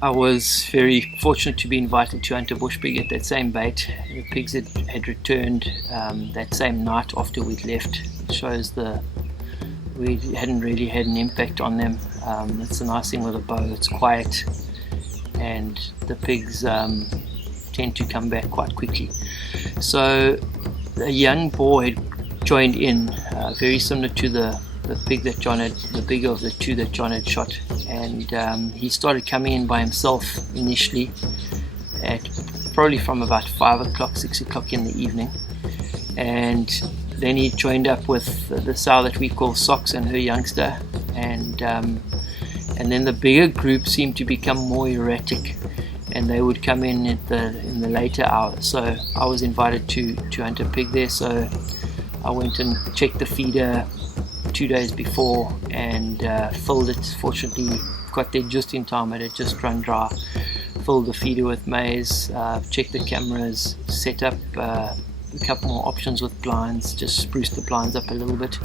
I was very fortunate to be invited to hunt a bush pig at that same bait. The pigs had returned that same night after we'd left. It shows we hadn't really had an impact on them. That's the nice thing with a bow, it's quiet and the pigs tend to come back quite quickly. So a young boar had joined in, very similar to the pig that John had, the bigger of the two that John had shot, and he started coming in by himself initially at probably from about 5 o'clock, 6 o'clock in the evening, and then he joined up with the sow that we call Socks and her youngster, and then the bigger group seemed to become more erratic, and they would come in in the later hours. So I was invited to hunt a pig there, so I went and checked the feeder 2 days before and filled it. Fortunately got there just in time, it had just run dry. Filled the feeder with maize, checked the cameras, set up a couple more options with blinds, just spruced the blinds up a little bit,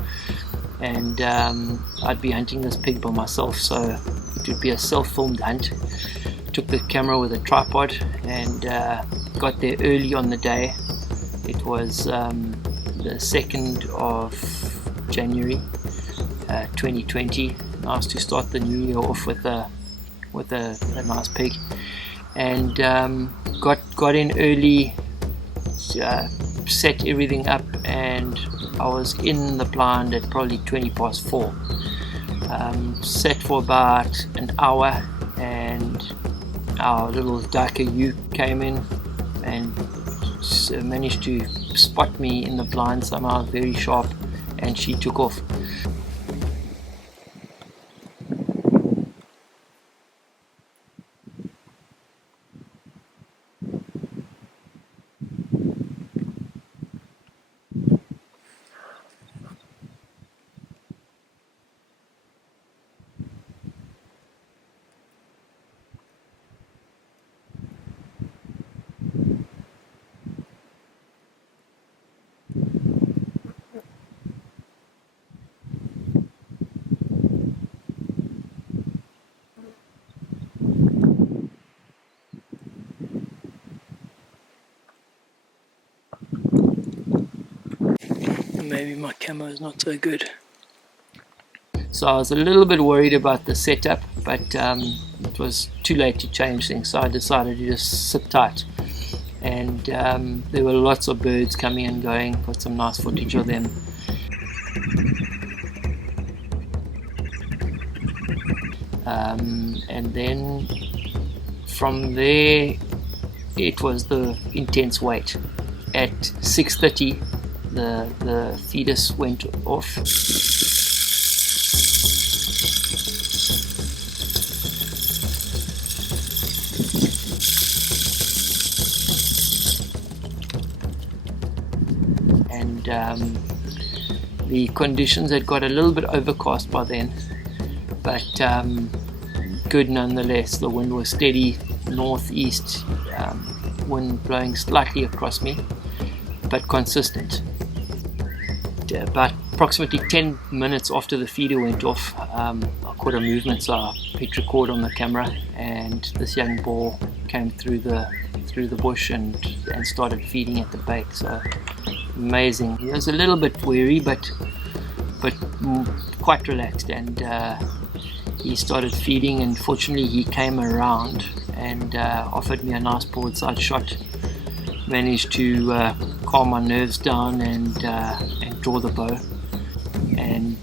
and I'd be hunting this pig by myself, so it would be a self-filmed hunt. Took the camera with a tripod and got there early on the day. It was the 2nd of January 2020. Nice to start the new year off with a nice pig, and got in early, set everything up, and I was in the blind at probably 20 past 4. Sat for about an hour, and our little darker ewe came in and managed to spot me in the blind somehow, very sharp, and she took off. Maybe my camo is not so good. So I was a little bit worried about the setup, but it was too late to change things, so I decided to just sit tight. And there were lots of birds coming and going, got some nice footage of them. And then from there it was the intense wait. At 6:30 the fetus went off. And the conditions had got a little bit overcast by then, but good nonetheless. The wind was steady, northeast, wind blowing slightly across me, but consistent. About approximately 10 minutes after the feeder went off, I caught a movement, so I hit record on the camera, and this young boar came through the bush and started feeding at the bait. So amazing. He was a little bit wary, but quite relaxed, and he started feeding, and fortunately he came around and offered me a nice broadside shot. Managed to calm my nerves down and draw the bow, and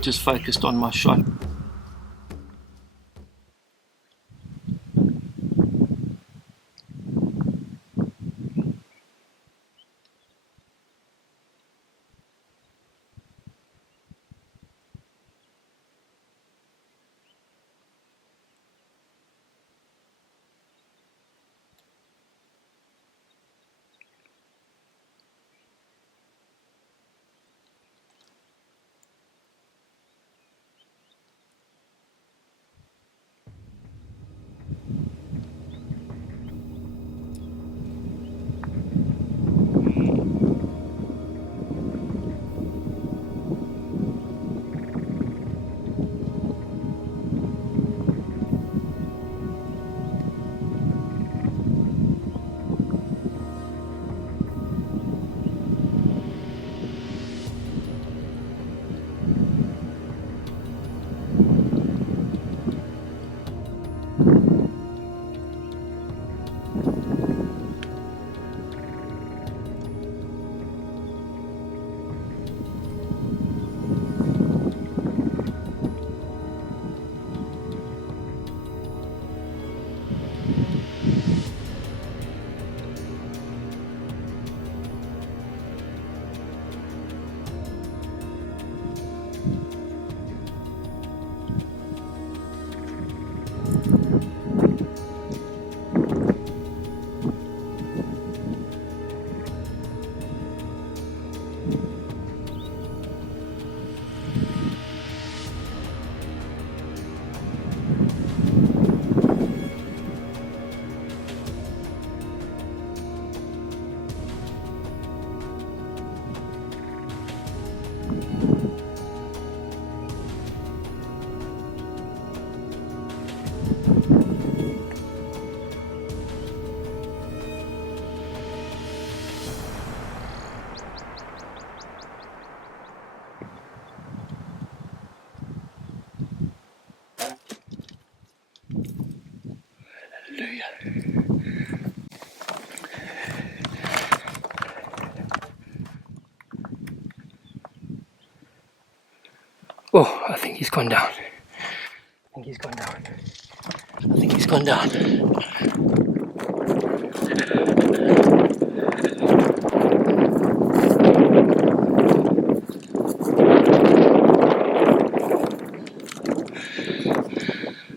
just focused on my shot. Oh, I think he's gone down. I think he's gone down. I think he's gone down.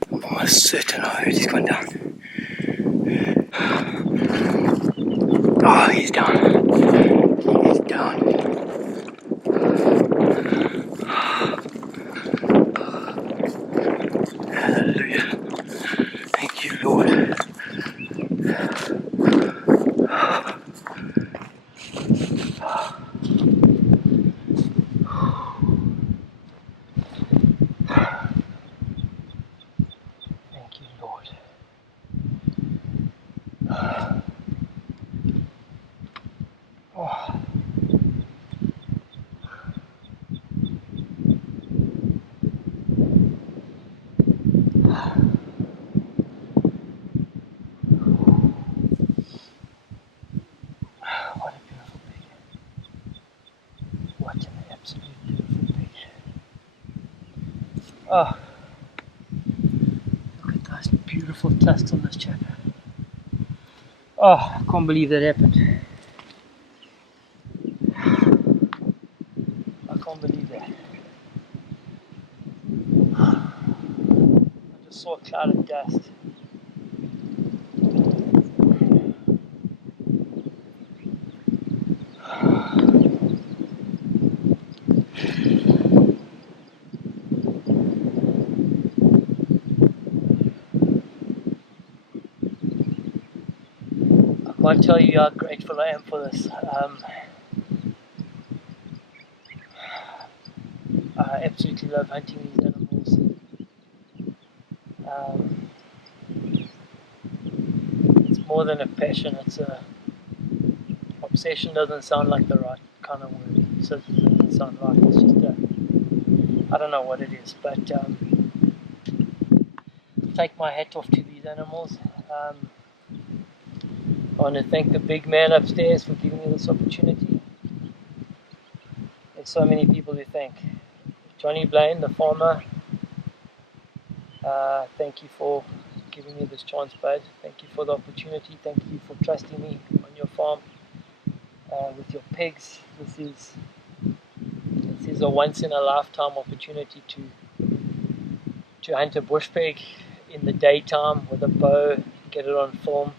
I'm almost certain I heard he's gone down. Oh, he's down. He's down. Hallelujah. Thank you, Lord. Thank you, Lord. Oh. What a beautiful pig. What an absolute beautiful pig. Oh, look at those beautiful tusks on this chap. Oh, I can't believe that happened. I can't believe that. I just saw a cloud of dust. I can't tell you how grateful I am for this. I absolutely love hunting these animals. It's more than a passion, it's a obsession. Doesn't sound like the right kind of word. So it doesn't sound right. It's just I don't know what it is, but take my hat off to these animals. I want to thank the big man upstairs for giving me this opportunity. There's so many people to thank. Johnny Blaine, the farmer, thank you for giving me this chance, bud. Thank you for the opportunity. Thank you for trusting me on your farm with your pigs. This is a once in a lifetime opportunity to hunt a bush pig in the daytime with a bow, get it on film.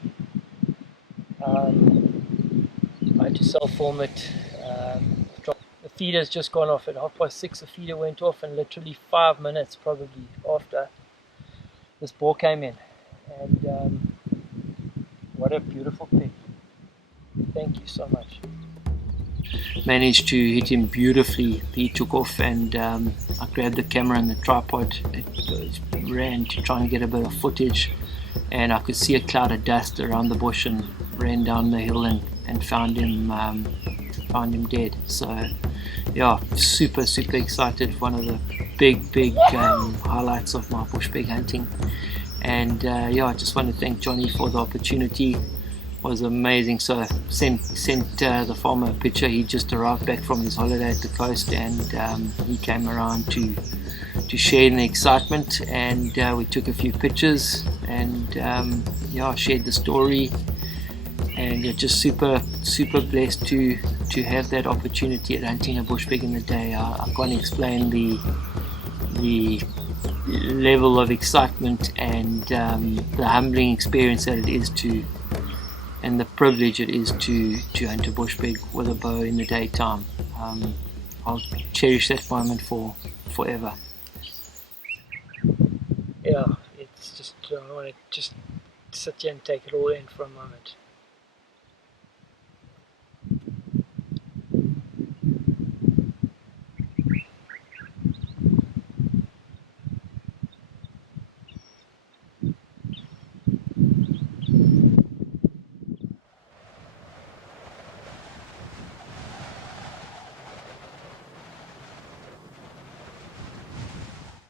I had to self-film it. The feeder's just gone off at 6:30. The feeder went off, and literally 5 minutes probably after, this boar came in. And what a beautiful pig. Thank you so much. Managed to hit him beautifully. He took off, and I grabbed the camera and the tripod. It ran to try and get a bit of footage, and I could see a cloud of dust around the bush, and ran down the hill and found him dead. So yeah, super excited. One of the big highlights of my bush pig hunting. And yeah, I just want to thank Johnny for the opportunity. was amazing. So I sent the farmer a picture. He just arrived back from his holiday at the coast, and he came around to share in the excitement, and we took a few pictures, and yeah, shared the story, and yeah, just super blessed to have that opportunity at hunting a bush pig in the day. I can't explain the level of excitement and the humbling experience that it is and the privilege it is to hunt a bush pig with a bow in the daytime. I'll cherish that moment forever. Yeah, it's just, I want to just sit here and take it all in for a moment.